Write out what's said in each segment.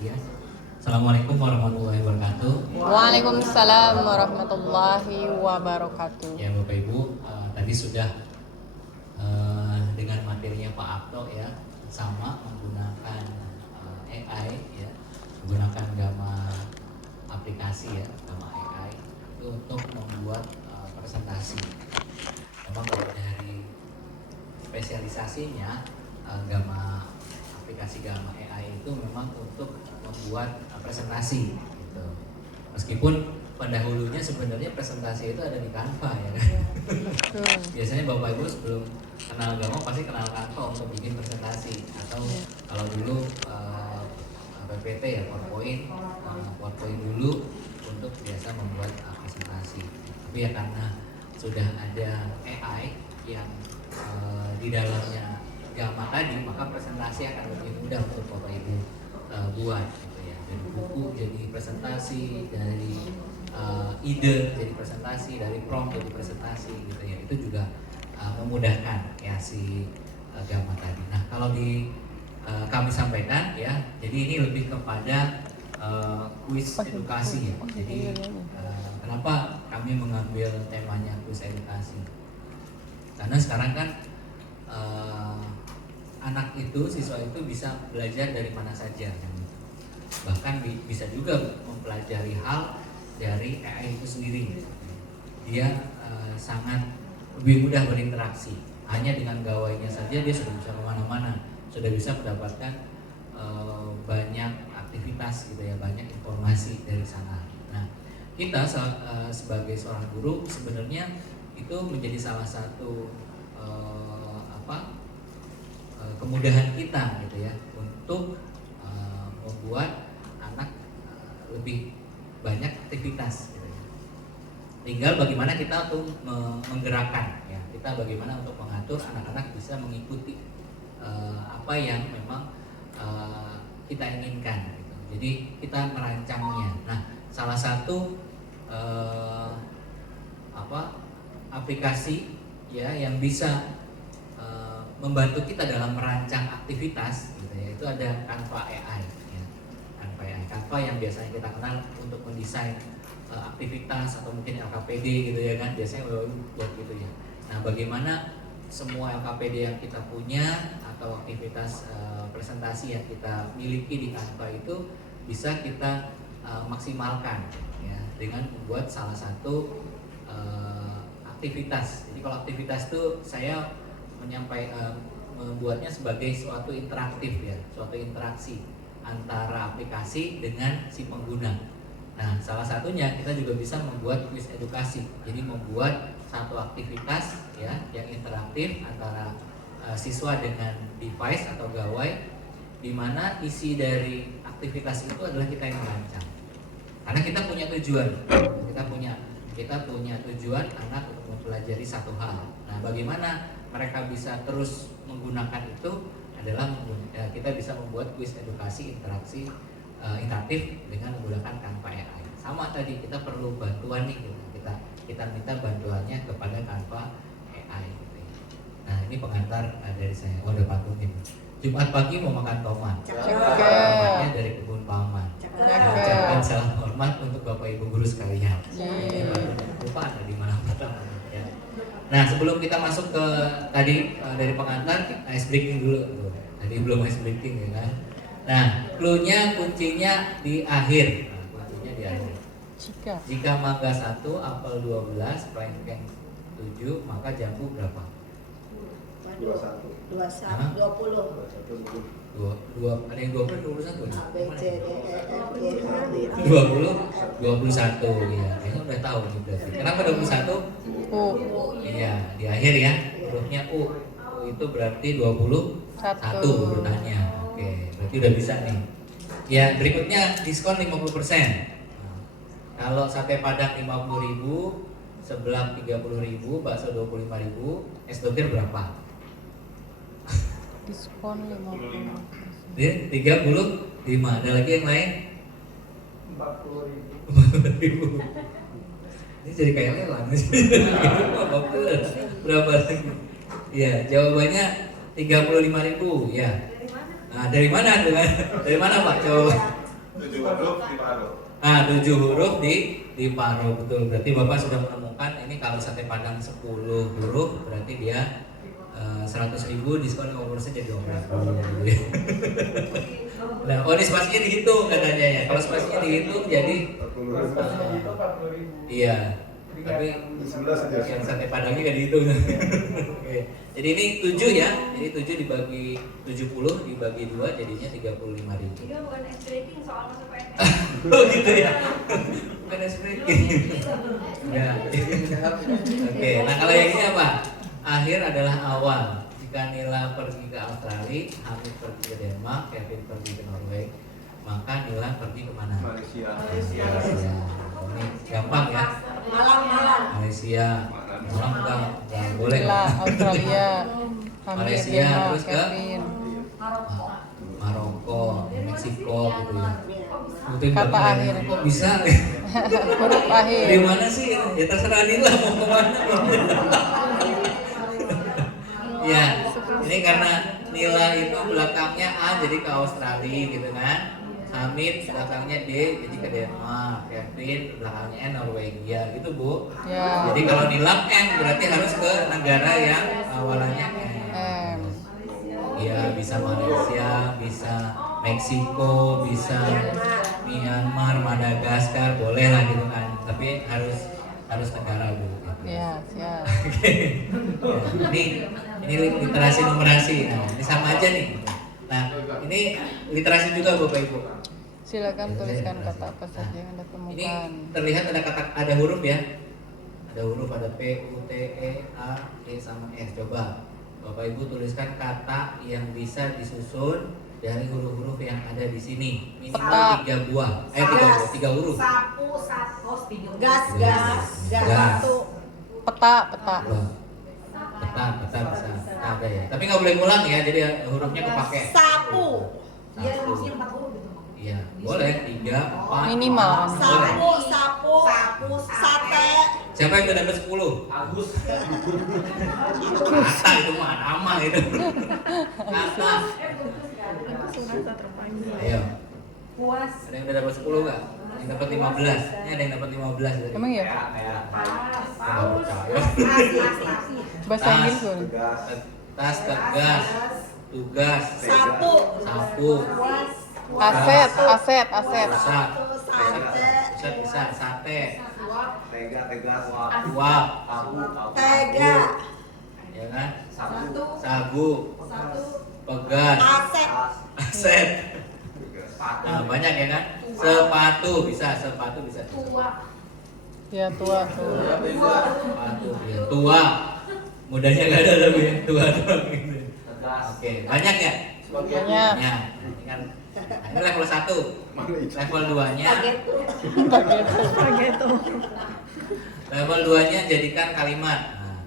Ya. Assalamualaikum warahmatullahi wabarakatuh. Waalaikumsalam warahmatullahi wabarakatuh. Ya Bapak Ibu, tadi sudah dengan materinya Pak Abto ya, sama menggunakan AI ya, menggunakan Gamma aplikasi ya, Gamma AI itu untuk membuat presentasi. Memang kalau dari spesialisasinya Gamma aplikasi Gamma AI itu memang untuk membuat presentasi gitu. Meskipun pendahulunya sebenarnya presentasi itu ada di Canva ya kan. Biasanya Bapak Ibu sebelum kenal Gamma pasti kenal Canva untuk bikin presentasi, atau kalau dulu PPT ya PowerPoint dulu untuk biasa membuat presentasi. Tapi ya karena sudah ada AI yang di dalamnya Gamma tadi, maka presentasi akan lebih mudah untuk Bapak Ibu buat gitu ya. Dari buku jadi presentasi, dari ide jadi presentasi, dari prompt jadi presentasi gitu ya. Itu juga memudahkan ya si Gamma tadi. Nah, kalau di kami sampaikan ya, jadi ini lebih kepada kuis edukasi ya. Jadi kenapa kami mengambil temanya kuis edukasi? Karena sekarang kan anak itu, siswa itu bisa belajar dari mana saja kan? Bahkan bisa juga mempelajari hal dari AI itu sendiri. Dia sangat lebih mudah berinteraksi. Hanya dengan gawainya saja dia sudah bisa kemana-mana, sudah bisa mendapatkan banyak aktivitas gitu ya, banyak informasi dari sana. Nah, kita sebagai seorang guru sebenarnya itu menjadi salah satu kemudahan kita gitu ya, untuk membuat anak lebih banyak aktivitas gitu ya. Tinggal bagaimana kita tuh menggerakkan ya, kita bagaimana untuk mengatur anak-anak bisa mengikuti apa yang memang kita inginkan gitu. Jadi kita merancangnya. Nah, salah satu aplikasi ya yang bisa membantu kita dalam merancang aktivitas gitu ya, itu ada Canva AI ya. Canva AI, Canva yang biasanya kita kenal untuk mendesain aktivitas atau mungkin LKPD gitu ya kan, biasanya buat gitu ya. Nah, bagaimana semua LKPD yang kita punya atau aktivitas presentasi yang kita miliki di Canva itu bisa kita maksimalkan ya, dengan membuat salah satu aktivitas. Jadi kalau aktivitas itu saya membuatnya sebagai suatu interaktif ya, suatu interaksi antara aplikasi dengan si pengguna. Nah, salah satunya kita juga bisa membuat kuis edukasi. Jadi membuat satu aktivitas ya yang interaktif antara siswa dengan device atau gawai, di mana isi dari aktivitas itu adalah kita yang merancang. Karena kita punya tujuan, kita punya tujuan anak untuk mempelajari satu hal. Nah, bagaimana mereka bisa terus menggunakan itu adalah kita bisa membuat kuis edukasi interaktif dengan menggunakan Canva AI. Sama tadi kita perlu bantuan nih gitu. Kita minta bantuannya kepada Canva AI gitu ya. Nah, ini pengantar dari saya. Oh, udah pantungin. Jumat pagi mau makan tomat. Tomatnya dari kebun paman. Ucapkan salam hormat untuk Bapak Ibu guru sekalian. Lupa ada di mana pertama. Nah, sebelum kita masuk ke tadi dari pengantar, ice breaking dulu. Tadi belum ice breaking ya kan. Nah, clue-nya kuncinya di akhir. Kuncinya di akhir. Jika mangga 1, apel 12, pelengkeng 7, maka jambu berapa? 21 ada yang 20, 21 A, B, C, D, E, F, G, H, I, J, 21 ya. Kayaknya udah tahu nih berarti. Kenapa 21? Iya, di akhir ya. Hurufnya U. U itu berarti 21 urutannya. Oke, berarti udah bisa nih. Ya, berikutnya diskon 50%. Kalau sate padang 50.000, seblak 30.000, bakso 25.000, es doger berapa? Diskon 50. Dia 35. Ada lagi yang lain? 40.000. Ini jadi kayak lelang. Berapa lagi? Ya, jawabannya 35.000 ya. Nah, dari mana tuh kan? Dari mana Pak? Coba. huruf di paruh. 7 huruf di paruh, betul. Berarti Bapak sudah menemukan ini kalau sate padang 10 huruf berarti dia 100.000 diskon 50% jadi 20.000 gitu ya. Nah, ini spasinya dihitung katanya ya. Kalau spasinya dihitung jadi iya. Tapi yang sate padangnya nggak dihitung. Oke. Jadi ini 7 ya. Jadi 7 dibagi 70 dibagi 2 jadinya 35.000. Ini bukan ice breaking soal masuk PNS. Oh gitu ya. Bukan ice breaking. Ya. Oke, nah kalau yang ini apa? Akhir adalah awal. Jika Nila pergi ke Australia, Hamid pergi ke Denmark, Kevin pergi ke Norway, maka Nila pergi kemana? Malaysia. Malaysia. Ini gampang ya. Malaysia. Malang enggak boleh. Nila, Australia, Hamid, Malaysia, Denmark, terus ke Kevin. Maroko, Meksiko gitu ya. Mungkin Kata Bapak akhir. kok bisa? Huruf akhir. Di mana sih? Ya terserah Nila mau kemana. Ya, ini karena Nila itu belakangnya A jadi ke Australia gitu kan. Hamid belakangnya D jadi ke Denmark. Kevin belakangnya N Norwegia gitu Bu. Ya. Jadi kalau Nila M berarti harus ke negara yang awalannya M. Ya bisa Malaysia, bisa Meksiko, bisa Myanmar, Madagaskar, boleh lah gitu kan. Tapi harus negara dulu. Gitu. Ya, siap. Ini literasi numerasi. Nah, ini sama aja nih. Nah, ini literasi juga Bapak Ibu. Silakan tuliskan kata apa saja yang Anda Ini temukan. terlihat ada huruf ya. Ada huruf, ada P, U, T, E, A, E sama S. Coba Bapak Ibu tuliskan kata yang bisa disusun dari huruf-huruf yang ada di sini. Minimal 3 buah. 3 huruf. Sapu, satkos, Gas. Peta. Peta bisa. Ada ya. Tapi nggak boleh ngulang ya. Jadi hurufnya kepake. Sapu. Iya, maksudnya 4 huruf gitu. Iya, boleh 3, 4. Minimal. Sapu. Sate. Siapa yang udah dapat 10? Agus. Kata itu mah nama itu. Kata. Ayo. Puas. Ada yang udah dapat 10 nggak? Yang dapat 15. Ini ada yang dapat 15 tadi. Emang ya? Kayak Nggak percaya. Bahasa Tas. Inggris boleh. Tas, tegas, tugas, Sapu. sapu, Aset. rusak, Sate. bisa, sate, tegas. uap, Tega. ya kan? Satu. Sagu, pegas, Aset. aset. Nah, banyak ya kan? Sepatu bisa. Ya, tua. Sepatu, ya. Tua. Mudanya nggak ada tapi ya. Tua doang gitu. Oke, banyak ya? Banyak. Ya, ini kan. Nah, ini level 1. Level 2-nya. Level 2-nya jadikan kalimat. Nah,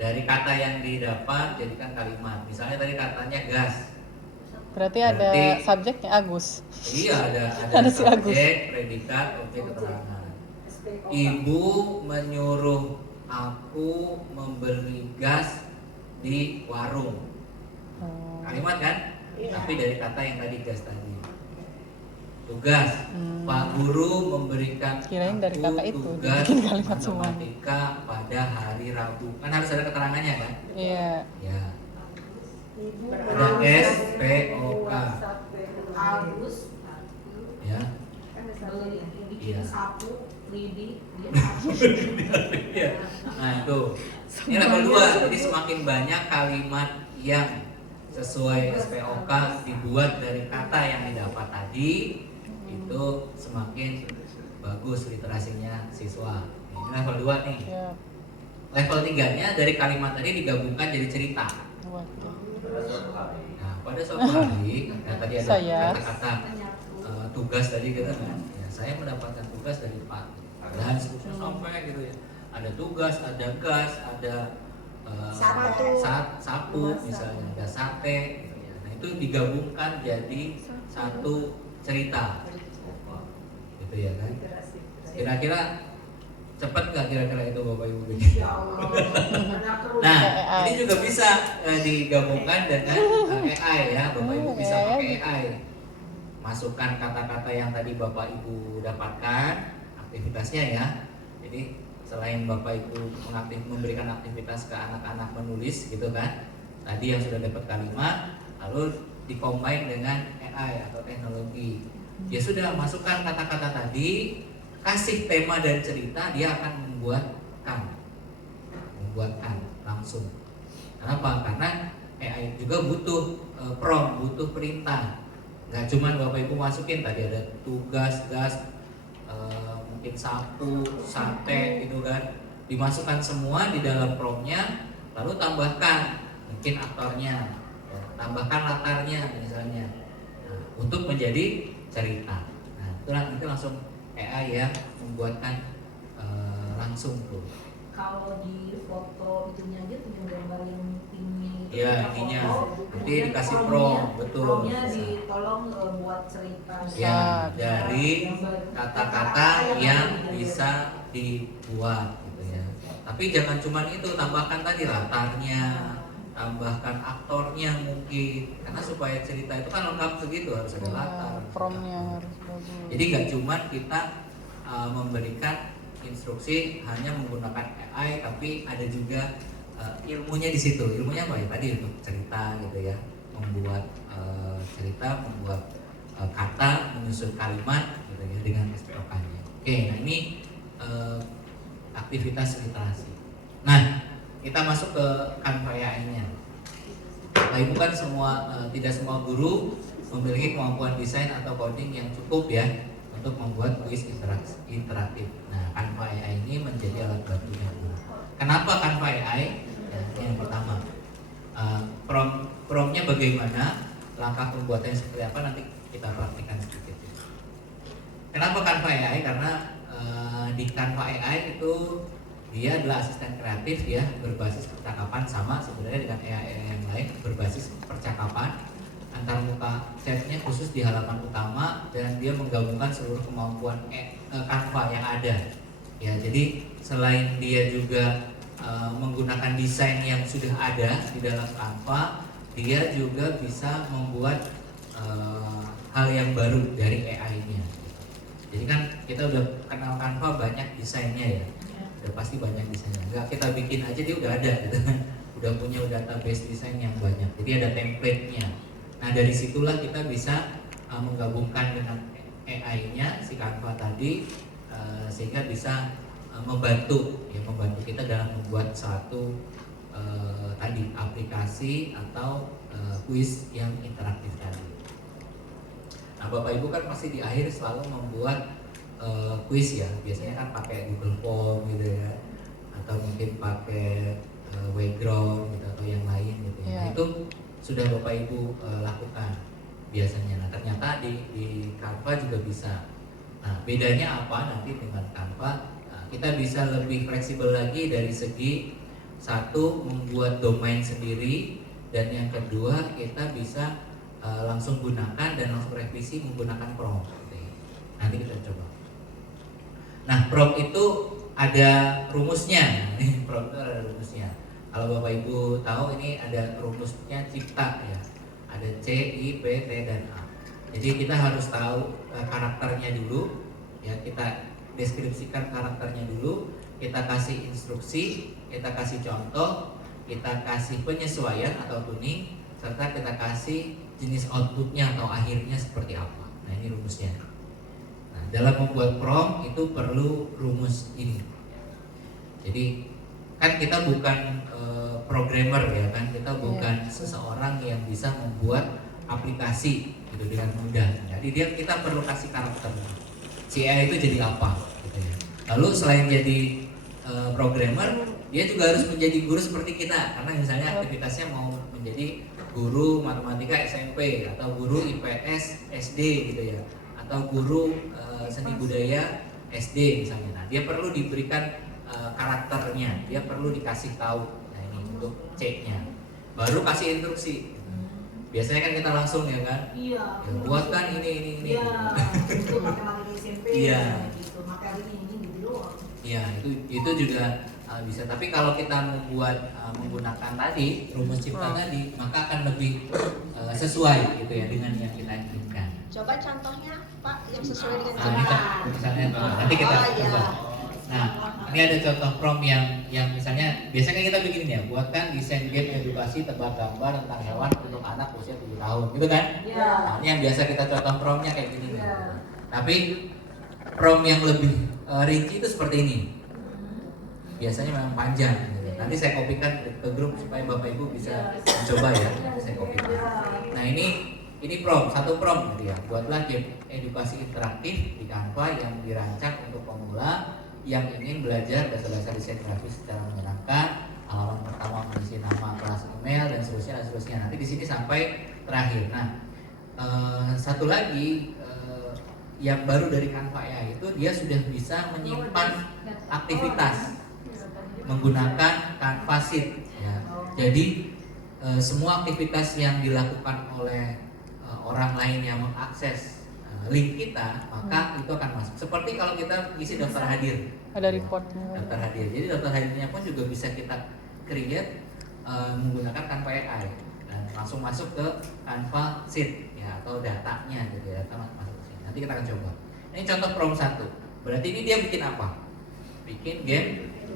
dari kata yang didapat jadikan kalimat. Misalnya tadi katanya gas. Berarti ada Berarti- subjeknya Agus. Iya, ada Ada si Agus. subjek, predikat, objek keterangan. Ibu menyuruh aku membeli gas di warung. Oh. Kalimat kan? Tapi dari kata yang tadi gas tadi. Tugas. Pak Guru memberikan Kirain dari aku kata itu, tugas dibikin kalimat semua. matematika pada hari Rabu. Kan harus ada keterangannya kan? Iya. Ya. Ada S, P, O, K. Agus. Ya. Bikin sapu, lidi, dia Iya. Nah itu. Ini level 2. Jadi semakin banyak kalimat yang sesuai SPOK dibuat dari kata yang didapat tadi, itu semakin bagus literasinya siswa. Ini level 2 nih. Ya. Level 3-nya dari kalimat tadi digabungkan jadi cerita. Waduh. Nah, pada suatu hari, tadi ada Saya. kata-kata tugas tadi gitu kan. Ya, saya mendapatkan tugas dari Pak. Dan seterusnya sampai gitu ya. Ada tugas, ada gas, ada sapu misalnya, ada sate gitu ya. Nah, itu digabungkan jadi satu cerita. Gitu ya kan. Kira-kira cepat nggak kira-kira itu Bapak Ibu bikin? Nah, ini juga bisa digabungkan dengan AI ya, Bapak Ibu bisa pakai AI. masukkan kata-kata yang tadi Bapak Ibu dapatkan aktivitasnya ya. Jadi selain Bapak Ibu memberikan aktivitas ke anak-anak menulis gitu kan, tadi yang sudah dapat kalimat, lalu dikombin dengan AI atau teknologi. Ya sudah, masukkan kata-kata tadi, kasih tema dan cerita, dia akan membuatkan langsung. Kenapa? Karena AI juga butuh prompt, butuh perintah. Nggak cuma Bapak Ibu masukin tadi ada tugas, gas, mungkin sapu, sate gitu kan, dimasukkan semua di dalam promptnya, lalu tambahkan mungkin aktornya, ya, tambahkan latarnya misalnya, nah, untuk menjadi cerita. Nah itu langsung AI ya membuatkan langsung tuh. Kalau di foto itunya aja tuh gambar yang timnya itu, Iya, kita ininya. foto, Nanti kemudian dikasih promnya, prompt, betul. promnya Bisa. ditolong buat cerita. Ya, Bisa. dari kata-kata yang bisa dibuat gitu ya. Tapi jangan cuma itu, tambahkan tadi latarnya, tambahkan aktornya mungkin, karena supaya cerita itu kan lengkap segitu, harus ada latar, Promnya harus bagus. jadi nggak cuma kita memberikan instruksi hanya menggunakan AI, tapi ada juga ilmunya di situ. Ilmunya apa ya? Tadi untuk cerita gitu ya, membuat cerita, membuat kata, menyusun kalimat gitu ya dengan SPOK-nya. Oke, nah ini aktivitas literasi. Nah, kita masuk ke Canva AI-nya. Nah, Ibu kan tidak semua guru memiliki kemampuan desain atau coding yang cukup ya untuk membuat kuis interaktif. Nah, Canva AI ini menjadi alat bantunya. Kenapa Canva AI? Ya, yang pertama, promptnya bagaimana, langkah pembuatannya seperti apa, nanti kita praktikkan sedikit. Kenapa Canva AI? Karena di Canva AI itu dia adalah asisten kreatif ya, berbasis percakapan, sama sebenarnya dengan AI yang lain, berbasis percakapan antar muka chatnya khusus di halaman utama, dan dia menggabungkan seluruh kemampuan Canva yang ada ya. Jadi selain dia juga menggunakan desain yang sudah ada di dalam Canva, dia juga bisa membuat hal yang baru dari AI-nya. Jadi kan kita udah kenal Canva, banyak desainnya ya, udah pasti banyak desainnya. Enggak kita bikin aja, dia udah ada gitu. Udah punya database desain yang banyak, jadi ada template-nya. Nah dari situlah kita bisa menggabungkan dengan AI-nya si Canva tadi, sehingga bisa membantu kita dalam membuat suatu tadi aplikasi atau kuis yang interaktif tadi. Nah Bapak Ibu kan pasti di akhir selalu membuat kuis ya, biasanya kan pakai Google Form gitu ya, atau mungkin pakai background gitu atau yang lain gitu ya. Nah, itu sudah Bapak Ibu lakukan biasanya. Nah ternyata di Canva juga bisa. Nah bedanya apa nanti dengan Canva? Nah, kita bisa lebih fleksibel lagi dari segi satu, membuat domain sendiri, dan yang kedua kita bisa langsung gunakan dan langsung revisi menggunakan prompt gitu ya. Nanti kita coba. Nah prompt itu ada rumusnya. Prompt itu ada rumusnya. Kalau Bapak Ibu tahu, ini ada rumusnya cipta ya. Ada C, I, P, T, dan A. Jadi kita harus tahu karakternya dulu ya, kita deskripsikan karakternya dulu, kita kasih instruksi, kita kasih contoh, kita kasih penyesuaian atau tuning, serta kita kasih jenis outputnya atau akhirnya seperti apa. Nah ini rumusnya. Nah dalam membuat prompt itu perlu rumus ini. Jadi kan kita bukan programmer ya kan, kita bukan seseorang yang bisa membuat aplikasi gitu dengan mudah. Jadi kita perlu kasih karakter. Si AI itu jadi apa gitu ya. Lalu selain jadi programmer, dia juga harus menjadi guru seperti kita, karena misalnya aktivitasnya mau menjadi guru matematika SMP atau guru IPS SD gitu ya, atau guru seni budaya SD misalnya. Nah dia perlu diberikan karakternya, dia perlu dikasih tahu. Nah ini untuk C-nya, baru kasih instruksi. Biasanya kan kita langsung ya kan, Iya. ya, buatkan ini. Iya. Itu matematika SMP. Iya. Gitu. Materinya ini gitu doang. Iya itu juga bisa. Tapi kalau kita membuat menggunakan tadi rumus cipta tadi, maka akan lebih sesuai gitu ya dengan yang kita inginkan. Coba contohnya Pak yang sesuai dengan Nah, ini kan misalnya nanti kita Oh, iya. coba. Nah, ini ada contoh prompt yang misalnya biasanya kan kita bikin ya, buatkan desain game edukasi tebak gambar tentang hewan untuk anak usia 7 tahun, gitu kan? Iya. Nah, ini yang biasa kita contoh promptnya kayak gini. nih. Iya. Tapi prompt yang lebih rinci itu seperti ini. Biasanya memang panjang. Gitu. Nanti saya kopikan ke grup supaya Bapak Ibu bisa mencoba ya. Nanti saya kopikan. Nah, ini prompt, satu prompt gitu ya. Buatlah game edukasi interaktif di Canva yang dirancang untuk pemula yang ingin belajar dasar-dasar desain grafis secara menyenangkan. Halaman pertama mengisi nama, kelas, email dan seterusnya. Nanti di sini sampai terakhir. Nah, satu lagi yang baru dari Canva ya itu dia sudah bisa menyimpan aktivitas menggunakan Canva Sheet. Ya. Jadi semua aktivitas yang dilakukan oleh orang lain yang mengakses link kita, maka itu akan masuk. Seperti kalau kita isi daftar hadir. Ada reportnya. Daftar hadir. Jadi daftar hadirnya pun juga bisa kita create menggunakan Canva AI dan langsung masuk ke Canva Sheet ya atau datanya gitu ya. Data masuk ke sini. Nanti kita akan coba. Ini contoh prompt 1. Berarti ini dia bikin apa? Bikin game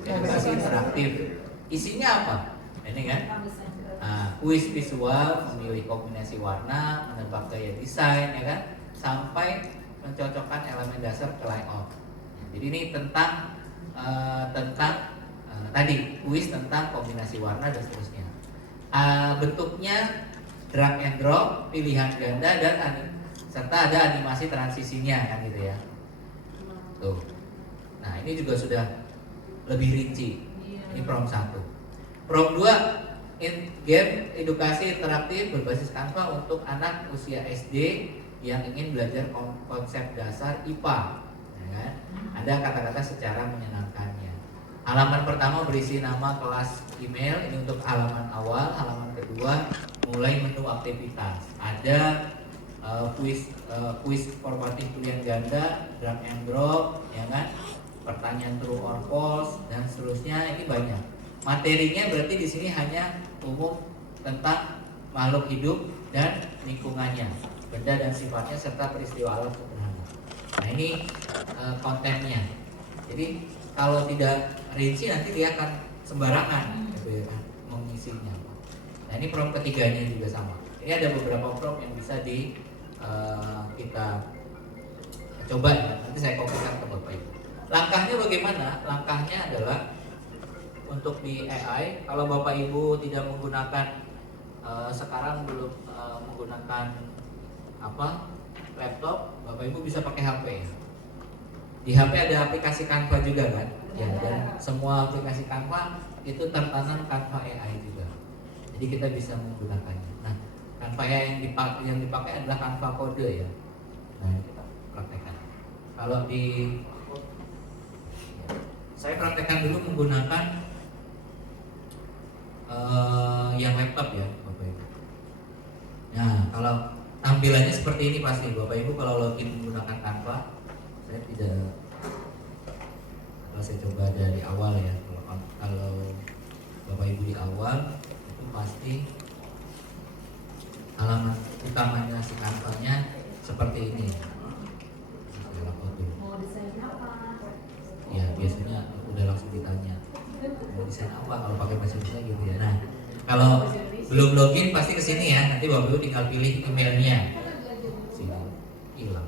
edukasi interaktif. Isinya apa? Ini kan? Kuis visual, memilih kombinasi warna, menebak gaya desain, ya kan? Sampai mencocokkan elemen dasar ke layout. Jadi ini tentang tadi kuis tentang kombinasi warna dan seterusnya. Bentuknya drag and drop, pilihan ganda dan serta ada animasi transisinya kan gitu ya. Tuh. Nah, ini juga sudah lebih rinci. Ini prompt 1. Prompt 2, game edukasi interaktif berbasis Canva untuk anak usia SD yang ingin belajar konsep dasar IPA. Ya kan? Ada kata-kata secara menyenangkannya. Halaman pertama berisi nama, kelas, email. Ini untuk halaman awal. Halaman kedua mulai menu aktivitas. Ada kuis formatif pilihan ganda, drag and drop, ya kan? Pertanyaan true or false dan seterusnya. Ini banyak. Materinya berarti di sini hanya umum tentang makhluk hidup dan lingkungannya, benda dan sifatnya serta peristiwa alam sederhana. Nah, ini kontennya. Jadi kalau tidak rinci nanti dia akan sembarangan gitu ya, mengisinya. Nah, ini prompt ketiganya juga sama. Ini ada beberapa prompt yang bisa kita coba ya. Nanti saya kopikan ke Bapak Ibu. Langkahnya bagaimana? Langkahnya adalah untuk di AI, kalau Bapak Ibu tidak menggunakan sekarang belum menggunakan laptop, Bapak Ibu bisa pakai HP ya. Di HP ada aplikasi Canva juga kan? Ya, dan semua aplikasi Canva itu tertanam Canva AI juga. Jadi kita bisa menggunakannya. Nah, Canva AI yang dipakai adalah Canva kode ya. Nah, kita praktekkan. Kalau saya praktekkan dulu menggunakan yang laptop ya, Bapak Ibu. Nah, kalau tampilannya seperti ini pasti Bapak Ibu kalau login menggunakan Canva, kalau saya coba dari awal ya, kalau Bapak Ibu di awal itu pasti halaman utamanya si Canva-nya seperti ini. Mau desain apa? Ya biasanya udah langsung ditanya mau desain apa kalau pakai bahasa Indonesia gitu ya. Nah, kalau belum login pasti ke sini ya. Nanti Bapak Ibu tinggal pilih emailnya. Sini hilang.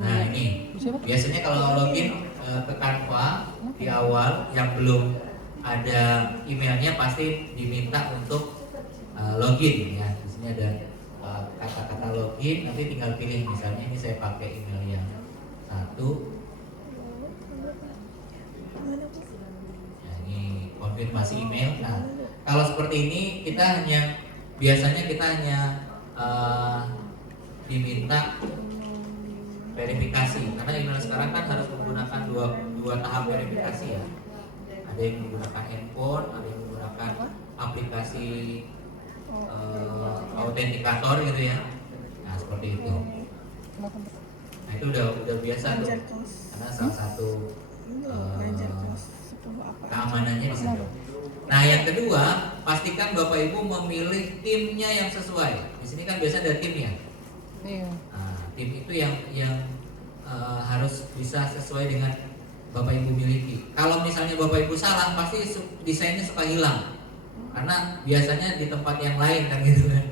Nah, ini biasanya kalau login ke Canva di awal yang belum ada emailnya pasti diminta untuk login ya. Di sini ada kata-kata login, nanti tinggal pilih misalnya ini saya pakai email yang 1. Nah, ini konfirmasi email. Nah, kalau seperti ini biasanya kita hanya diminta verifikasi karena email sekarang kan harus menggunakan dua tahap verifikasi ya. Ada yang menggunakan handphone, ada yang menggunakan aplikasi autentikator gitu ya. Nah, seperti itu. Nah, itu udah biasa tuh. Karena salah satu keamanannya di situ. Nah, yang kedua, pastikan Bapak Ibu memilih timnya yang sesuai. Di sini kan biasa ada tim ya. Iya. Nah, tim itu yang harus bisa sesuai dengan Bapak Ibu miliki. Kalau misalnya Bapak Ibu salah, pasti desainnya suka hilang. Karena biasanya di tempat yang lain kan gitu kan.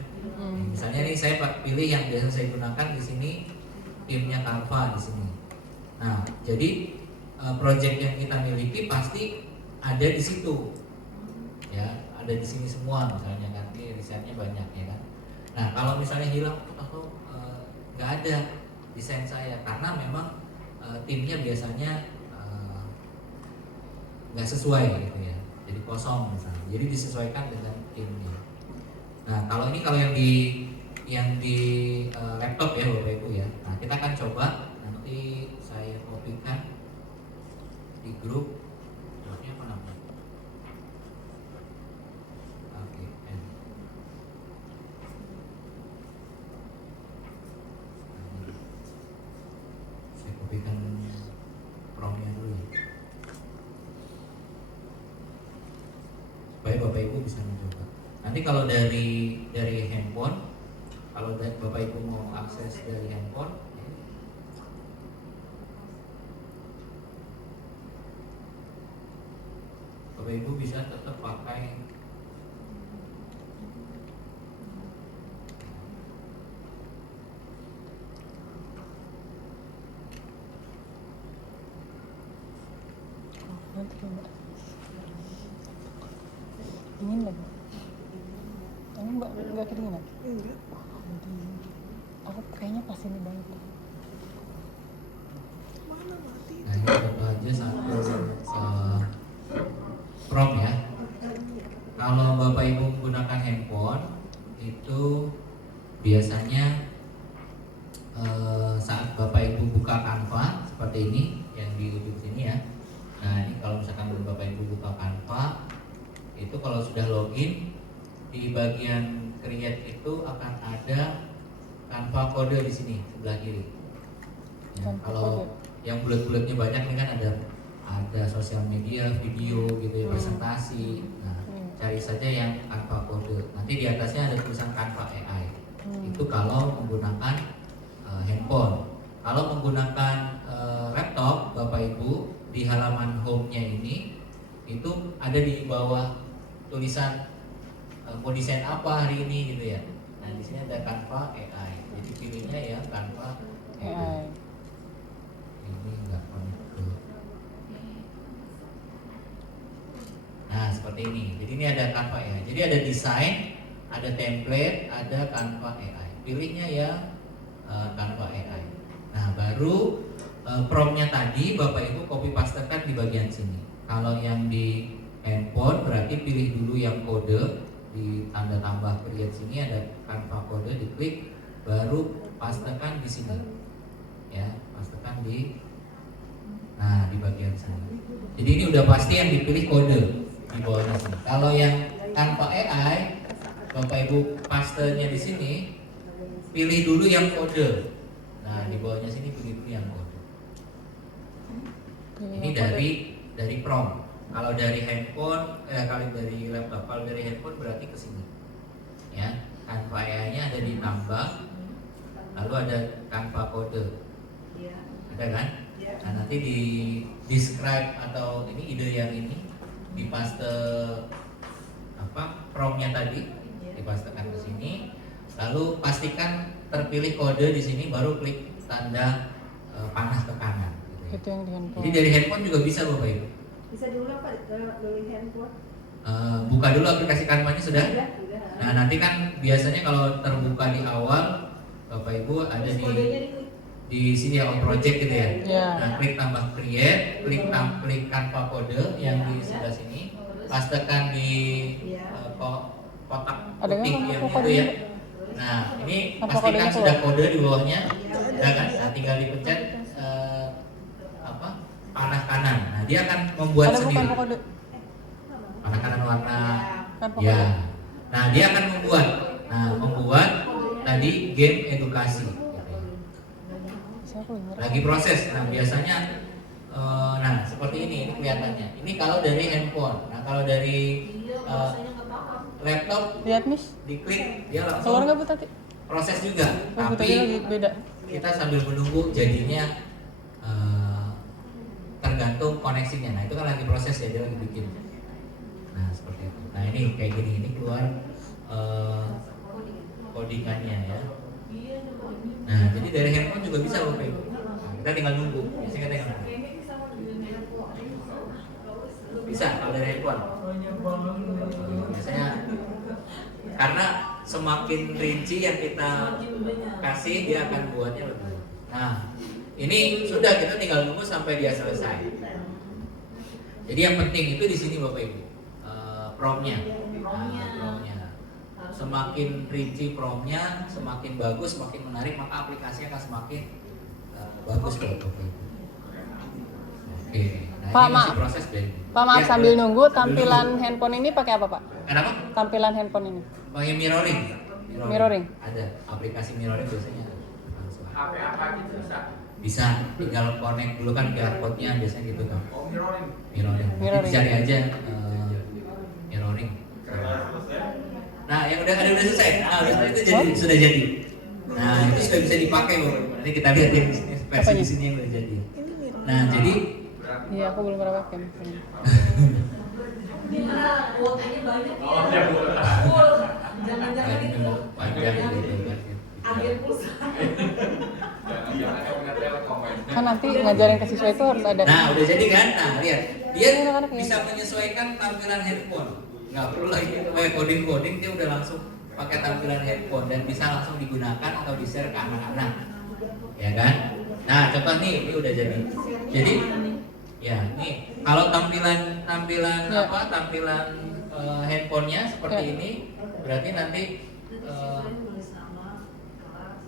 Misalnya nih saya pilih yang biasa saya gunakan di sini timnya Canva di sini. Nah, jadi project yang kita miliki pasti ada di situ. Ya, ada di sini semua misalnya kan. Ini desainnya banyak ya kan. Nah, kalau misalnya hilang atau nggak ada desain saya karena memang timnya biasanya nggak sesuai gitu ya, jadi kosong misalnya, jadi disesuaikan dengan timnya. Nah, kalau yang di laptop ya Bapak Ibu ya, nah kita akan coba nanti saya kopikan di grup. Grupnya apa namanya? Oke, saya kopikan promnya dulu ya, supaya Bapak Ibu bisa mencoba. Nanti kalau dari handphone, kalau Bapak Ibu mau akses dari handphone, Bapak Ibu bisa tetap pakai Nanti Mbak. Dingin lagi. Ini Mbak nggak kedinginan? Enggak. Aku kayaknya pas ini banget. Nah, ini contoh aja satu prompt ya. Kalau Bapak Ibu menggunakan handphone itu biasanya saat Bapak Ibu buka Canva seperti ini yang di ujung sini ya. Nah, ini kalau misalkan Bapak Ibu buka Canva, itu kalau sudah login di bagian create itu akan ada Canva kode di sini sebelah kiri. Ya, Canva kalau kode. yang bulat-bulatnya banyak ini kan ada sosial media, video gitu ya, presentasi. Nah, cari saja yang Canva kode. Nanti di atasnya ada tulisan Canva AI. Itu kalau menggunakan handphone. Kalau menggunakan laptop, Bapak Ibu di halaman home-nya ini itu ada di bawah tulisan mau desain apa hari ini gitu ya. Nah, di sini ada Canva AI. Jadi pilihnya ya Canva AI. Ini enggak connect ke. Nah, seperti ini. Jadi ini ada Canva AI. Jadi ada desain, ada template, ada Canva AI. Pilihnya ya Canva AI. Nah, baru promptnya tadi Bapak Ibu copy pastekan di bagian sini. Kalau yang di handphone berarti pilih dulu yang kode, di tanda tambah create sini ada Canva kode, diklik, baru pastekan di sini. Ya, pastekan di bagian sini. Jadi ini udah pasti yang dipilih kode di bawahnya sini. Kalau yang Canva AI, Bapak Ibu pastenya di sini, pilih dulu yang kode. Nah, di bawahnya sini pilih dulu yang kode. Ini dari prompt. Kalau dari handphone, kalau dari laptop, kalau dari handphone berarti ke sini. Ya, Canva AI-nya ada di tambah, lalu ada Canva kode. Ada kan? Nah, nanti di describe atau ini ide yang ini dipaste promptnya tadi, dipastekan ke sini. Lalu pastikan terpilih kode di sini, baru klik tanda panah ke kanan. Gitu ya. Itu yang di handphone. Jadi dari handphone juga bisa Bapak Ibu. Bisa dulu apa? Dari handphone. Buka dulu aplikasi Canva-nya sudah. Udah. Nah, nanti kan biasanya kalau terbuka di awal, Bapak Ibu ada Terus kodenya di sini ya, all project gitu ya. Ya. Nah, klik tambah create, klik Canva kode yang di sebelah sini, pastekan di kotak Ada kan putih Canva yang itu kodenya? ya. Nah, ini Canva pastikan kodenya sudah keluar. kode di bawahnya, ya kan? Nah, tinggal dipencet panah kanan. Nah, dia akan membuat Ada sendiri. bukan kode? Panah kanan warna Canva ya. kode. Nah, dia akan membuat tadi game edukasi. Saya aku dengar. Lagi proses. Nah, biasanya Nah, seperti ini kelihatannya. Ini kalau dari handphone. Nah, kalau dari Iya, bahasanya nggak paham. laptop Lihat Miss, diklik dia langsung keluar nggak Bu Tati? proses juga. Oh, Bu Tati lagi Tapi beda. kita sambil menunggu jadinya tergantung koneksinya. Nah, itu kan lagi proses ya, dia lagi bikin. Nah, seperti itu. Nah, ini kayak gini, ini keluar codingannya ya. Iya, coba ini. Nah, jadi dari handphone juga bisa Bapak Ibu. Nah, kita tinggal nunggu. Biasanya kita tinggal nunggu. Bisa kalau dari handphone. Biasanya karena semakin rinci yang kita kasih, dia akan buatnya lebih. Nah, ini sudah, kita tinggal nunggu sampai dia selesai. Jadi yang penting itu di sini Bapak Ibu, promnya. Nah, promnya. Semakin rinci promnya, semakin bagus, semakin menarik, maka aplikasinya akan semakin bagus Bapak Ibu. Oke. Nah, Pak, ini masih maaf. proses dari. Pak maaf Ya, sambil ya. nunggu Sambil tampilan nunggu. handphone ini pakai apa Pak? Kenapa? Tampilan handphone ini. Pakai mirroring. Mirroring. Ada aplikasi mirroring biasanya. Langsung. HP apa gitu bisa? Bisa tinggal connect dulu kan QR code-nya biasanya gitu kan. Oh, mirroring. Mirroring. Mirroring. Cari aja mirroring. Nah, yang udah selesai. Nah, udah itu jadi sudah jadi. Nah, itu sudah bisa dipakai loh. Nanti kita lihat yang di sini, versi Apanya? di sini yang udah jadi. Nah, jadi Iya, aku belum pernah pakai. Gimana? Kuotanya banyak ya. Oh, ya, Bu. Full. Jangan-jangan ini itu. memang panjang gitu kan. Akhir pulsa. Jangan punya Telkom ya. Kan nanti ngajarin ke siswa itu harus ada. Nah, udah jadi kan? Nah, lihat. Dia Ini anak-anak ya. bisa menyesuaikan tampilan handphone. Nggak perlu lagi kayak coding-coding, dia udah langsung pakai tampilan handphone dan bisa langsung digunakan atau di-share ke anak-anak. Ya kan? Nah, contoh nih, ini udah jadi. Jadi ya, nih kalau tampilan Ya. tampilan handphonenya seperti Ya. ini, berarti nanti Nulis nama, kelas.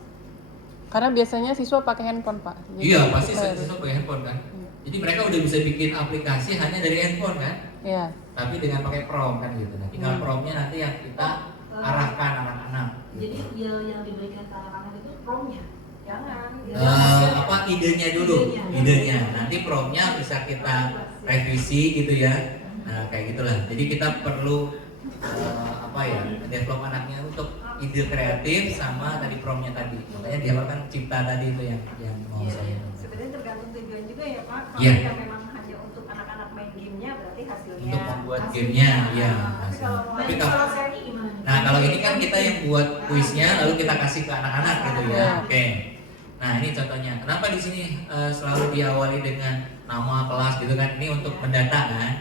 Karena biasanya siswa pakai handphone Pak. Jadi iya pasti kita harus- siswa pakai handphone kan. Iya. Jadi mereka udah bisa bikin aplikasi hanya dari handphone kan, Iya. tapi dengan pakai prompt kan gitu. Nah, tinggal prompt-nya nanti yang kita arahkan anak-anak. Jadi Gitu. ya, yang diberikan ke anak-anak itu promnya. Jangan. Idenya dulu, idenya. Nanti prompt-nya bisa kita revisi gitu ya. Nah, kayak gitulah. Jadi kita perlu develop anaknya untuk ide kreatif sama tadi prompt-nya tadi. Makanya dia kan cipta tadi itu yang mau saya. Sebenarnya tergantung tujuan juga ya Pak. Kalau Iya. yang memang hanya untuk anak-anak main gamenya berarti hasilnya. Untuk membuat hasilnya. gamenya, ya. Tapi kalau Tapi Nah, kalau seri gimana? Nah, kalau ini kan kita yang buat kuisnya lalu kita kasih ke anak-anak gitu ya. Iya. Oke. Nah, ini contohnya. Kenapa di sini selalu diawali dengan nama kelas gitu kan? Ini untuk mendata kan.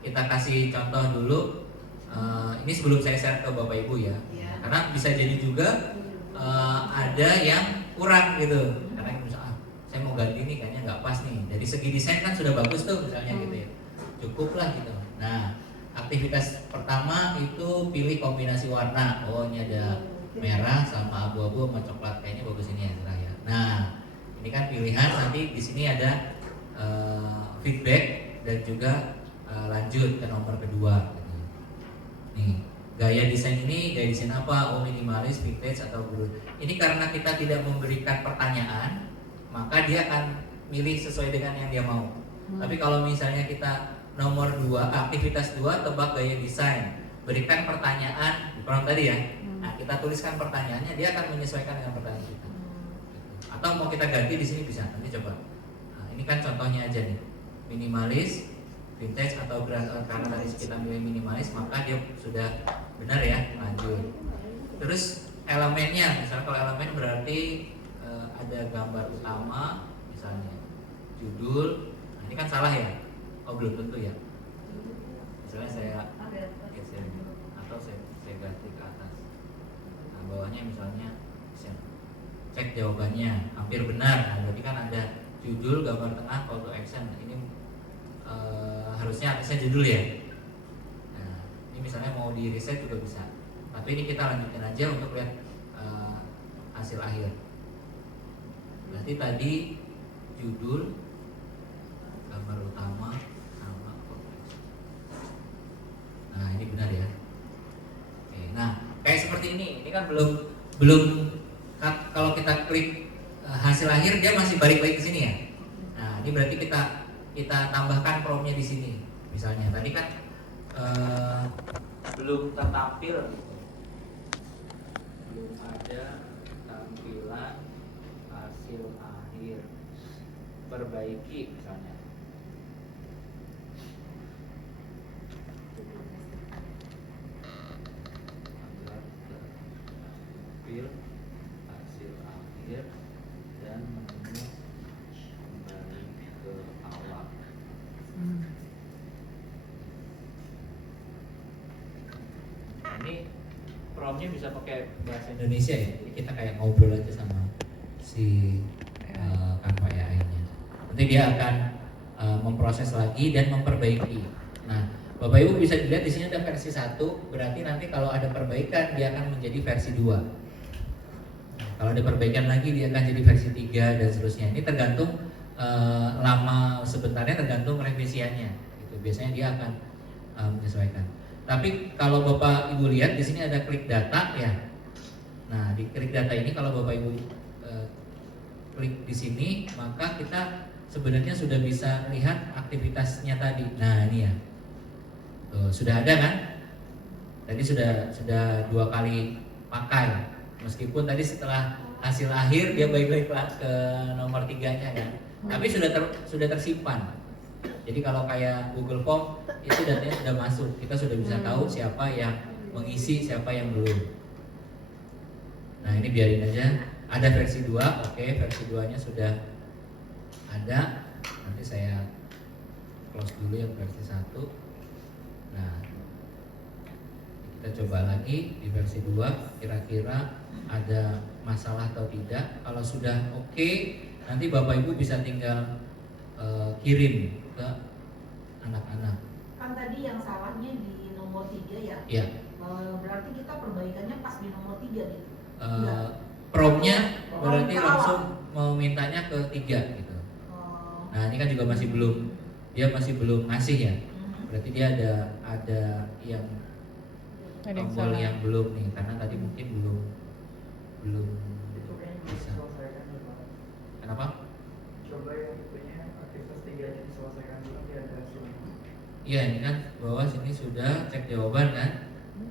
Kita kasih contoh dulu. Ini sebelum saya share ke Bapak Ibu ya. Iya. Karena bisa jadi juga ada yang kurang gitu. Karena misalnya saya mau ganti nih kayaknya nggak pas nih. Dari segi desain kan sudah bagus tuh misalnya gitu ya. Cukup lah gitu. Nah, aktivitas pertama itu pilih kombinasi warna. Oh, ini ada merah sama abu-abu sama coklat, kayaknya bagus ini ya cerah ya. Nah, ini kan pilihan, nanti di sini ada feedback dan juga lanjut ke nomor kedua. Nih, gaya desain ini, gaya desain apa? Oh, minimalis, vintage atau blue. Ini karena kita tidak memberikan pertanyaan, maka dia akan milih sesuai dengan yang dia mau. Tapi kalau misalnya kita nomor 2, aktivitas 2, tebak gaya desain, berikan pertanyaan di prompt tadi ya. Nah, kita tuliskan pertanyaannya, dia akan menyesuaikan dengan pertanyaan kita. Atau mau kita ganti di sini bisa. Nanti coba. Nah, ini kan contohnya aja nih. Minimalis, vintage atau grand, karena tadi kita milih minimalis, maka dia sudah benar ya. Lanjut. Terus elemennya, misalnya kalau elemen berarti ada gambar utama, misalnya judul. Nah, ini kan salah ya. Oh, belum tentu ya. Misalnya saya geser atau saya ganti ke atas. Nah, bawahnya misalnya cek jawabannya hampir benar. Nah, berarti kan ada judul, gambar tengah, call to action. Ini harusnya atasnya judul ya. Nah, ini misalnya mau di reset juga bisa. Tapi ini kita lanjutin aja untuk lihat hasil akhir. Berarti tadi judul, gambar utama, sama call to action. Nah, ini benar ya. Oke, nah kayak seperti ini kan belum kalau kita klik hasil akhir dia masih balik lagi ke sini ya. Nah, ini berarti kita kita tambahkan promnya di sini. Misalnya tadi kan belum tertampil, belum ada tampilan hasil akhir, perbaiki misalnya. Tampil hasil akhir dan menu kembali ke awal. Nah, ini promnya bisa pakai bahasa Indonesia ya, jadi kita kayak ngobrol aja sama si Canva AI-nya. Nanti dia akan memproses lagi dan memperbaiki. Nah, Bapak Ibu bisa dilihat di sini ada versi 1, berarti nanti kalau ada perbaikan dia akan menjadi versi 2. Kalau ada perbaikan lagi dia akan jadi versi 3 dan seterusnya. Ini tergantung lama sebentarnya, tergantung revisiannya. Gitu. Biasanya dia akan menyesuaikan. Tapi kalau Bapak Ibu lihat di sini ada klik data ya. Nah, di klik data ini kalau Bapak Ibu klik di sini, maka kita sebenarnya sudah bisa lihat aktivitasnya tadi. Nah, ini ya. Tuh, sudah ada kan? Tadi sudah 2 kali pakai. Meskipun tadi setelah hasil akhir dia balik ke nomor 3-nya kan. Tapi sudah tersimpan. Jadi kalau kayak Google Form itu datanya sudah masuk. Kita sudah bisa tahu siapa yang mengisi, siapa yang belum. Nah, ini biarin aja. Ada versi 2, oke, versi 2-nya sudah ada. Nanti saya close dulu yang versi 1. Nah, kita coba lagi di versi 2, kira-kira ada masalah atau tidak. Kalau sudah oke, nanti Bapak Ibu bisa tinggal kirim ke anak-anak. Kan tadi yang salahnya di nomor 3 ya? Iya. Berarti kita perbaikannya pas di nomor 3 gitu? Promnya berarti langsung memintanya ke 3 gitu. Nah, ini kan juga masih belum, dia masih belum ngasih ya. Berarti dia ada yang tombol yang belum nih, karena tadi mungkin belum bisa. Kenapa? Coba yang itunya aktivitas 3-nya diselesaikan dulu, nanti ada hasilnya. Iya, ini kan bawah sini sudah cek jawaban kan.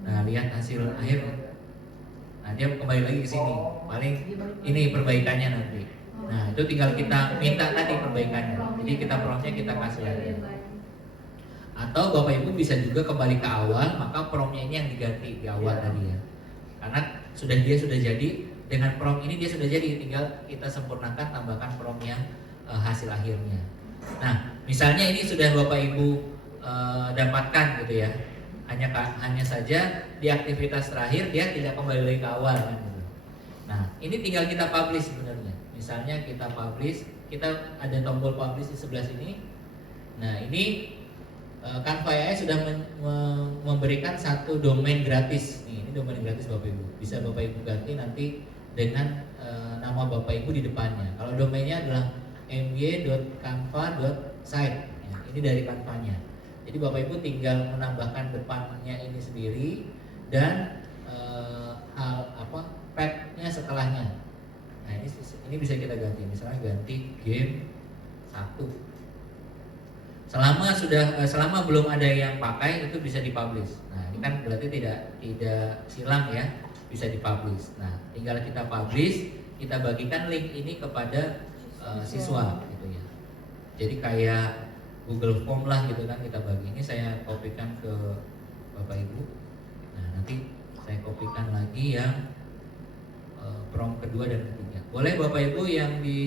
Nah, lihat hasil akhir. Nah, dia kembali lagi ke sini. Paling ini perbaikannya nanti. Nah, itu tinggal kita minta tadi perbaikannya. Jadi kita promnya kita kasih lagi. Atau Bapak Ibu bisa juga kembali ke awal, maka promnya ini yang diganti di awal tadi ya. Karena dia sudah jadi, dengan prom ini dia sudah jadi, tinggal kita sempurnakan, tambahkan prom yang hasil akhirnya. Nah, misalnya ini sudah Bapak Ibu dapatkan gitu ya. Hanya saja di aktivitas terakhir dia tidak kembali lagi ke awal kan gitu. Nah, ini tinggal kita publish sebenarnya. Misalnya kita publish, kita ada tombol publish di sebelah sini. Nah, ini Canva AI sudah memberikan satu domain gratis. Nih, ini domain gratis Bapak Ibu. Bisa Bapak Ibu ganti nanti dengan nama Bapak Ibu di depannya. Kalau domainnya adalah my.canva.site. Ya, ini dari Canva-nya. Jadi Bapak Ibu tinggal menambahkan depannya ini sendiri dan pad-nya setelahnya. Nah, ini bisa kita ganti. Misalnya ganti game 1. Selama belum ada yang pakai itu bisa dipublish. Nah, ini kan berarti tidak silang ya, bisa dipublish. Nah, tinggal kita publish, kita bagikan link ini kepada siswa gitu ya. Jadi kayak Google Form lah gitu kan, kita bagi. Ini saya kopikan ke Bapak Ibu. Nah, nanti saya kopikan lagi yang prompt kedua dan ketiga. Boleh Bapak Ibu yang di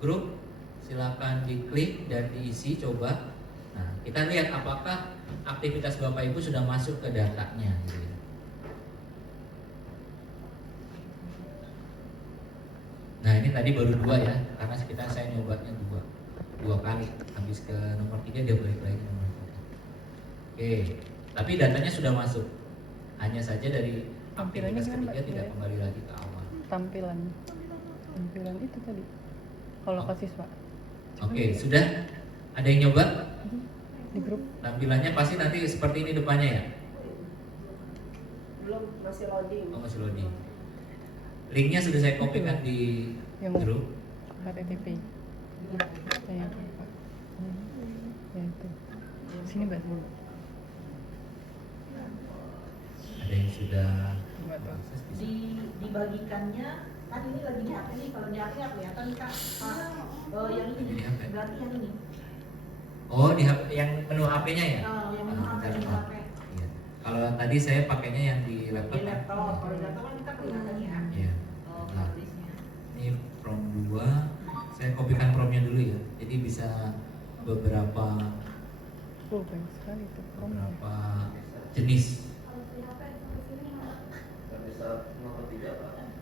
grup silakan diklik dan diisi coba. Nah, kita lihat apakah aktivitas Bapak Ibu sudah masuk ke datanya gitu ya. Nah, ini tadi baru 2 ya, karena saya nyobanya 2 kali. Habis ke nomor 3 dia balik lagi ke nomor 3. Oke, tapi datanya sudah masuk. Hanya saja dari Tampilannya aktivitas gimana, ketiga Mbak? tidak kembali lagi ke awal. Tampilan itu tadi. Kalau ke siswa. Oke, sudah ada yang nyoba? Di grup. Tampilannya pasti nanti seperti ini depannya ya? Belum, masih loading. Oh, masih loading. Linknya sudah saya kopikan di Yang grup. HTTP. Yang Ya itu. Sini Mbak dulu. Ada yang sudah Mbak tuh. akses bisa? Dibagikannya kan ini lagi di HP nih, kalau di HP nggak kelihatan Kak. Yang ini Di HP. berarti yang ini. Oh, di HP, yang menu HP-nya ya? Yang menu HP Bentar, di Pak. HP. Iya. Kalau tadi saya pakainya yang di laptop. Di laptop, kalau di laptop kan kita kelihatan ya. Iya. Oh, Nah, publishnya. ini Prom 2. Saya kopikan Promnya dulu ya. Jadi bisa beberapa Oh, banyak sekali tuh. beberapa jenis.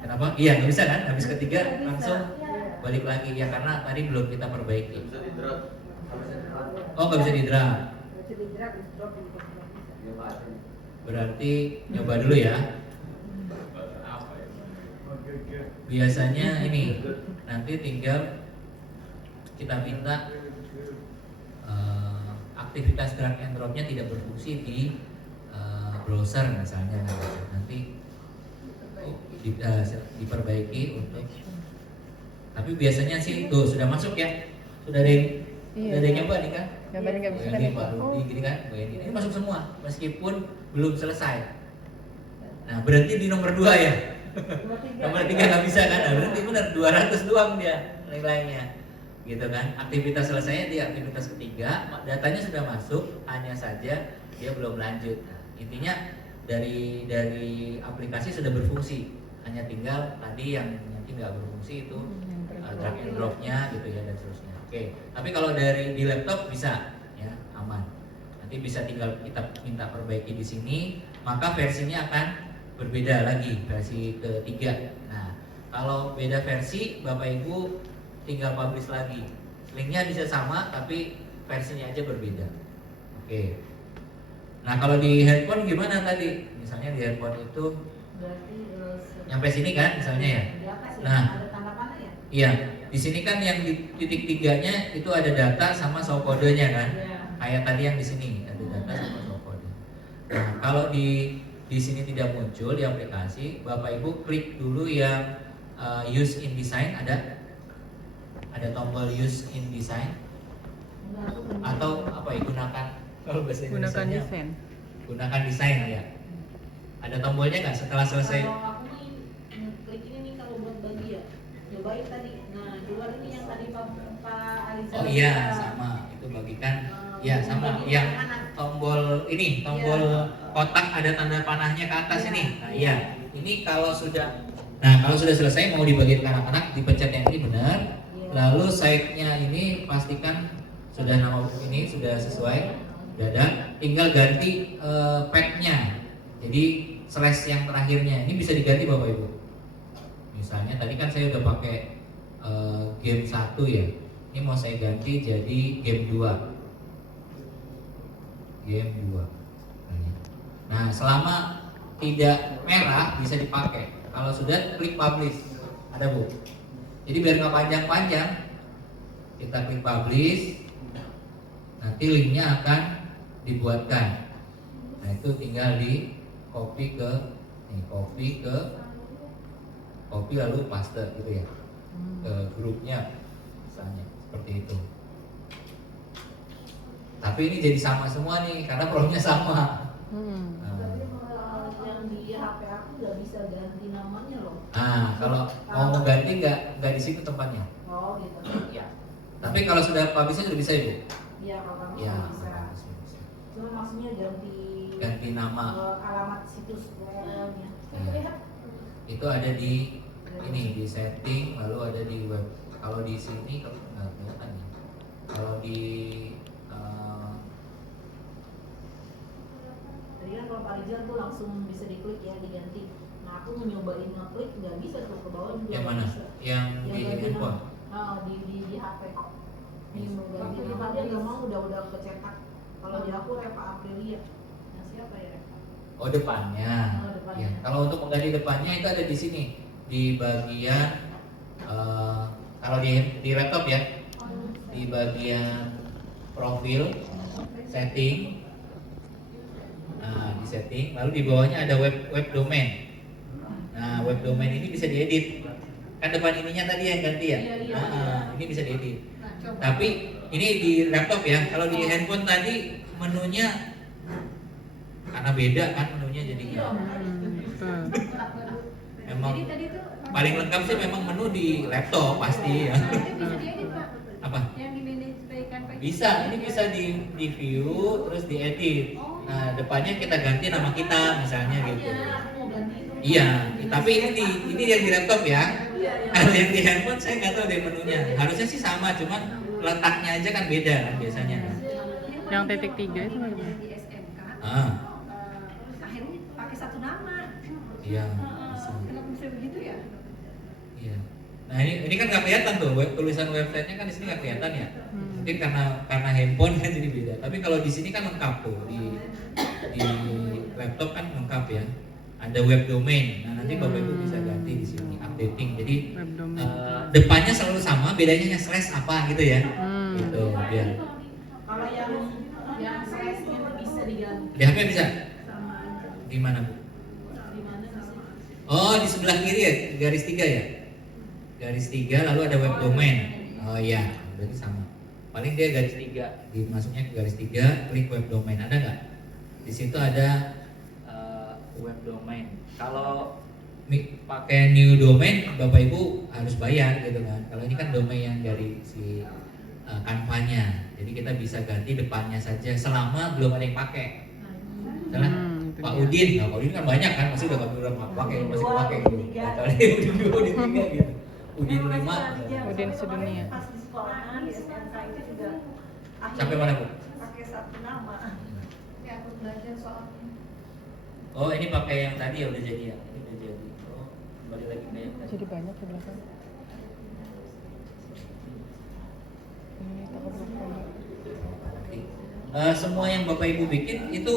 Kenapa? Iya, nggak bisa kan? Habis ketiga langsung balik lagi ya karena tadi belum kita perbaiki. Oh, nggak bisa di drag. Berarti nyoba dulu ya. Biasanya ini nanti tinggal kita minta aktivitas drag and dropnya tidak berfungsi di browser misalnya nanti diperbaiki untuk. Tapi biasanya sih tuh sudah masuk ya, sudah ada yang Iya. sudah ada yang nyoba nih kan? Yang tadi nggak bisa kan? Ini Pak Rudi gini kan, ini masuk semua meskipun belum selesai. Nah berarti di nomor 2 ya. Nomor 3 nggak bisa kan? Nah, berarti benar 200 doang dia nilainya, gitu kan? Aktivitas selesainya di aktivitas ketiga, datanya sudah masuk, hanya saja dia belum lanjut. Nah, intinya dari aplikasi sudah berfungsi, hanya tinggal tadi yang nanti nggak berfungsi itu drag and dropnya gitu ya dan seterusnya. Oke, tapi kalau dari di laptop bisa ya aman. Nanti bisa tinggal kita minta perbaiki di sini, maka versinya akan berbeda lagi versi ketiga. Nah, kalau beda versi, Bapak Ibu tinggal publish lagi. Linknya bisa sama, tapi versinya aja berbeda. Oke. Nah, kalau di handphone gimana tadi? Misalnya di handphone itu Berarti nyampe sini kan, misalnya ya. di atas ya, Nah. ada tanda panah ya? Iya. Di sini kan yang di titik 3-nya itu ada data sama show kodenya kan. Iya. Kayak tadi yang di sini ada data sama show kode. Nah, kalau di sini tidak muncul di aplikasi, Bapak Ibu klik dulu yang use in design, ada tombol use in design atau apa ya, gunakan kalau bahasa Gunakan Indonesianya, desain. gunakan desain ya. Ada tombolnya nggak setelah selesai? Kalau aku nih klik ini nih kalau buat bagi ya, cobain tadi. Nah, di luar ini yang tadi Pak Ariza. Oh iya, sama itu bagikan. Ya sama yang tombol ini, tombol kotak ada tanda panahnya ke atas ini. Nah, iya. Ini kalau sudah selesai mau dibagikan ke anak-anak, dipencet yang ini benar. Lalu site-nya ini pastikan sudah nama ini sudah sesuai, sudah ada. Tinggal ganti pad-nya. Jadi slash yang terakhirnya ini bisa diganti Bapak Ibu. Misalnya tadi kan saya udah pakai game 1 ya. Ini mau saya ganti jadi game 2. Game 2. Nah, selama tidak merah bisa dipakai. Kalau sudah klik publish. Ada Bu. Jadi biar nggak panjang-panjang, kita klik publish. Nanti linknya akan dibuatkan. Nah, itu tinggal di copy lalu paste gitu ya. Ke grupnya misalnya seperti itu. Tapi ini jadi sama semua nih karena promnya sama. Tapi kalau yang di HP aku nggak bisa ganti namanya loh. Nah, kalau mau ganti nggak di situ tempatnya. Oh gitu. Ya. Tapi kalau sudah publishnya sudah bisa Ibu. Iya, kalau kamu Ya. bisa. Cuma maksudnya Ganti nama. alamat situs webnya. Iya. Itu ada di ini di setting, lalu ada di web. Kalau di sini kalau nggak kelihatan ya. Kalau di Tadi kan kalau Pak Rizal tuh langsung bisa diklik ya diganti. Nah aku nyobain ngeklik nggak bisa tuh ke bawah juga. yang nggak mana? bisa. Yang di ganti handphone. nama. di HP. Ini mau ganti nama dia nggak mau udah kecetak. Kalau di aku Reva Aprilia. Yang siapa ya Reva? Oh depannya. Oh, depannya. Ya, kalau untuk mengganti depannya itu ada di sini di bagian kalau di laptop ya di bagian profil setting. Nah di setting lalu di bawahnya ada web domain. Nah web domain ini bisa diedit. Kan depan ininya tadi yang ganti ya. Iya. Nah, ini bisa diedit. Nah, coba. Tapi Ini di laptop ya. Kalau di handphone tadi menunya karena beda kan menunya jadinya. Memang Jadi tadi tuh paling lengkap sih memang menu di laptop pasti ya. Tapi bisa diedit Pak. Apa? Yang di manage by Canva. Bisa, ini bisa di view terus diedit. Nah, depannya kita ganti nama kita misalnya gitu. Aku mau ganti itu. Iya, tapi ini yang di laptop ya. Kalau yang di handphone saya nggak tahu deh menunya. Harusnya sih sama, cuman letaknya aja kan beda kan biasanya. Yang titik 3 itu Yang bagaimana? di SMK. Ah, Akhirnya pakai satu nama. iya. Bisa. Kenapa bisa begitu ya? Iya. Nah ini kan nggak kelihatan tuh tulisan websitenya kan di sini nggak kelihatan ya. Mungkin karena handphone kan jadi beda. Tapi kalau di sini kan lengkap tuh di laptop kan lengkap ya. Ada web domain. Nah nanti bapak ibu bisa ganti di sini updating. Jadi Web domain. depannya selalu sama, bedanya hanya slash apa gitu ya. Gitu biar Kalau yang slashnya itu bisa diganti. di HP bisa. Sama aja. Di mana bu? Di mana bisa? Oh di sebelah kiri ya garis 3 ya. Garis 3 lalu ada web domain. Oh iya, berarti sama. Paling dia garis 3, dimasuknya ke garis 3, klik web domain. Ada nggak? Di situ ada web domain. Kalau pakai new domain, bapak ibu harus bayar gitu kan. Kalau ini kan domain yang dari si Canva-nya. Jadi kita bisa ganti depannya saja selama belum ada yang pakai. Misalnya Itu Pak dia. Udin, nah Pak Udin kan banyak kan, masih udah nggak pakai, masih pakai gitu. Kali Udin 2, Udin 3 gitu. Udin 5. Udin sedunia. Pas di sekolahan di SMK itu juga Sampai mana bu? pakai satu nama. Ya aku belajar soal Oh ini pakai yang tadi ya udah jadi ya? Ini udah jadi. Oh kembali lagi ke yang tadi. Jadi banyak di belakang. Ini takut lupa. Semua yang bapak ibu bikin itu